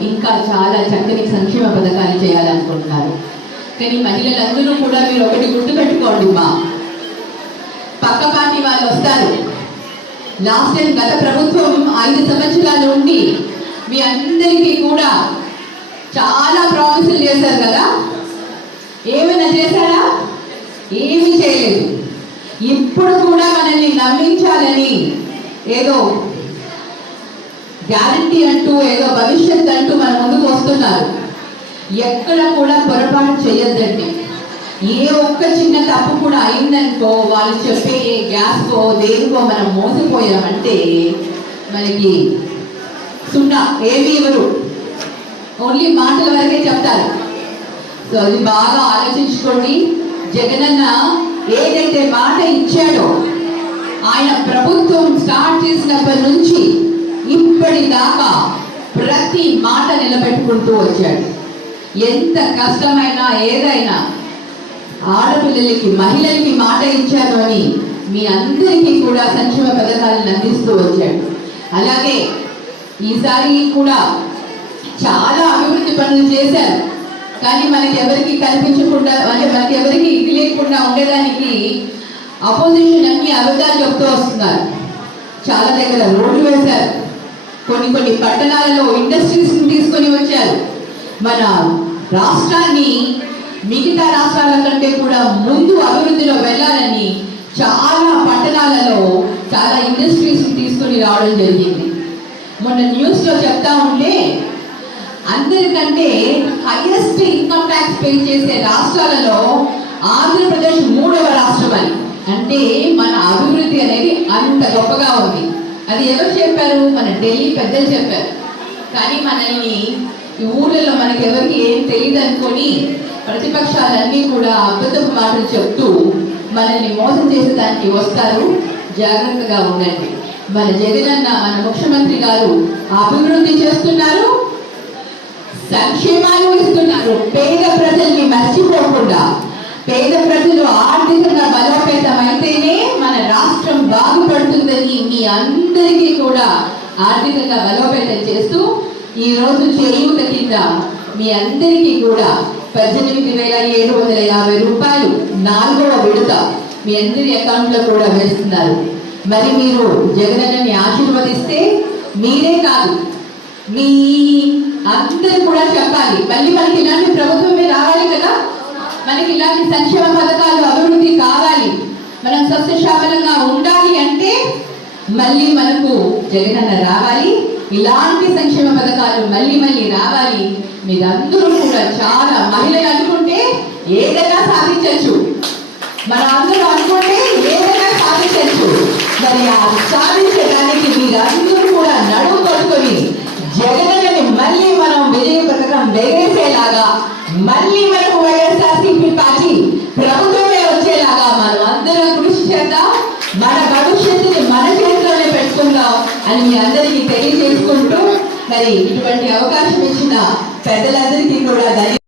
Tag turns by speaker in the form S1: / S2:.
S1: ఇంకా చాలా చక్కని సంక్షేమ పథకాలు చేయాలనుకుంటున్నారు. కానీ మహిళలందరూ కూడా మీరు ఒకటి గుర్తుపెట్టుకోండి మా పక్క పార్టీ వాళ్ళు వస్తారు. లాస్ట్ టైం గత ప్రభుత్వం ఐదు సంవత్సరాలు ఉండి మీ అందరికీ కూడా చాలా ప్రామిసులు చేశారు కదా? ఏమైనా చేశారా? ఏమి చేయలేదు. ఇప్పుడు కూడా మనల్ని నమ్మించాలని ఏదో గ్యారంటీ అంటూ ఏదో కాదు. ఎక్కడ కూడా పొరపాటు చేయొద్దండి. ఏ ఒక్క చిన్న తప్పు కూడా అయిందనుకో వాళ్ళు చెప్పే ఏ గ్యాస్కో దేనికో మనం మోసపోయామంటే మనకి సున్నా ఏమి ఇవ్వరు. ఓన్లీ మాటల వరకే చెప్తారు. సో అది బాగా ఆలోచించుకోండి. జగనన్న ఏదైతే మాట ఇచ్చాడో ఆయన ప్రభుత్వం స్టార్ట్ చేసినప్పటి నుంచి ఇప్పటిదాకా ప్రతి మాట నిలబెట్టుకుంటూ వచ్చాడు. ఎంత కష్టమైనా ఏదైనా ఆడపిల్లలకి మహిళలకి మాట ఇచ్చాను అని మీ అందరికీ కూడా సంక్షేమ పథకాలను అందిస్తూ వచ్చాడు. అలాగే ఈసారి కూడా చాలా అభివృద్ధి పనులు చేశారు. కానీ మనకి ఎవరికి కనిపించకుండా అంటే మనకి ఎవరికి ఇది లేకుండా ఉండేదానికి అపోజిషన్ అన్ని అబద్ధాలు చెప్తూ వస్తున్నారు. చాలా దగ్గర రోడ్లు వేశారు. కొన్ని కొన్ని పట్టణాలలో ఇండస్ట్రీస్ తీసుకొని వచ్చారు. మన రాష్ట్రాన్ని మిగతా రాష్ట్రాల కంటే కూడా ముందు అభివృద్ధిలో వెళ్ళాలని చాలా పట్టణాలలో చాలా ఇండస్ట్రీస్ తీసుకొని రావడం జరిగింది. మొన్న న్యూస్లో చెప్తా ఉంటే అందరికంటే హైయెస్ట్ ఇన్కమ్ ట్యాక్స్ పే చేసే రాష్ట్రాలలో ఆంధ్ర అది ఎవరు చెప్పారు? మన ఢిల్లీ పెద్దలు చెప్పారు. కానీ మనల్ని ఈ ఊళ్ళలో మనకి ఎవరికి ఏం తెలియదు అనుకొని ప్రతిపక్షాలన్నీ కూడా అబద్ధపు మాటలు చెప్తూ మనల్ని మోసం చేసేదానికి వస్తారు. జాగ్రత్తగా ఉండండి. మన జగనన్న మన ముఖ్యమంత్రి గారు అభివృద్ధి చేస్తున్నారు. సంక్షేమాలు ఇస్తున్నారు. పేద ప్రజల్ని మర్చిపోకుండా పేద ప్రజలు ఆర్థికంగా బలోపేతం రాష్ట్రం బాగుపడుతుందని మీ అందరికీ కూడా ఆర్థికంగా బలోపేతం చేస్తూ ఈ రోజు చేయూత కింద మీ అందరికీ కూడా పద్దెనిమిది వేల ఏడు వందల యాభై రూపాయలు నాలుగవ విడత మీ అందరి అకౌంట్లో కూడా వేస్తున్నారు. మరి మీరు జగనన్నని ఆశీర్వదిస్తే మీరే కాదు మీ అందరు కూడా చెప్పాలి మళ్ళీ మనకి ఇలాంటి ప్రభుత్వమే రావాలి కదా? మనకి ఇలాంటి సంక్షేమ పథకాలు అభివృద్ధి కావాలి మనం సస్యశ్యామలంగా ఉండాలి అంటే మళ్ళీ మనకు జగనన్న రావాలి. ఇలాంటి సంక్షేమ పథకాలు మళ్ళీ మళ్ళీ రావాలి. మీరందరూ కూడా చాలా మహిళలు అనుకుంటే ఏదైనా సాధించవచ్చు. మన అందరూ అనుకుంటే ఏదైనా సాధించవచ్చు. మరి ఆ సాధించడానికి మీరందరూ అని మీ అందరికీ తెలియజేసుకుంటూ మరి ఇటువంటి అవకాశం ఇచ్చిన పెద్దలందరికీ కూడా ధన్యవాదాలు.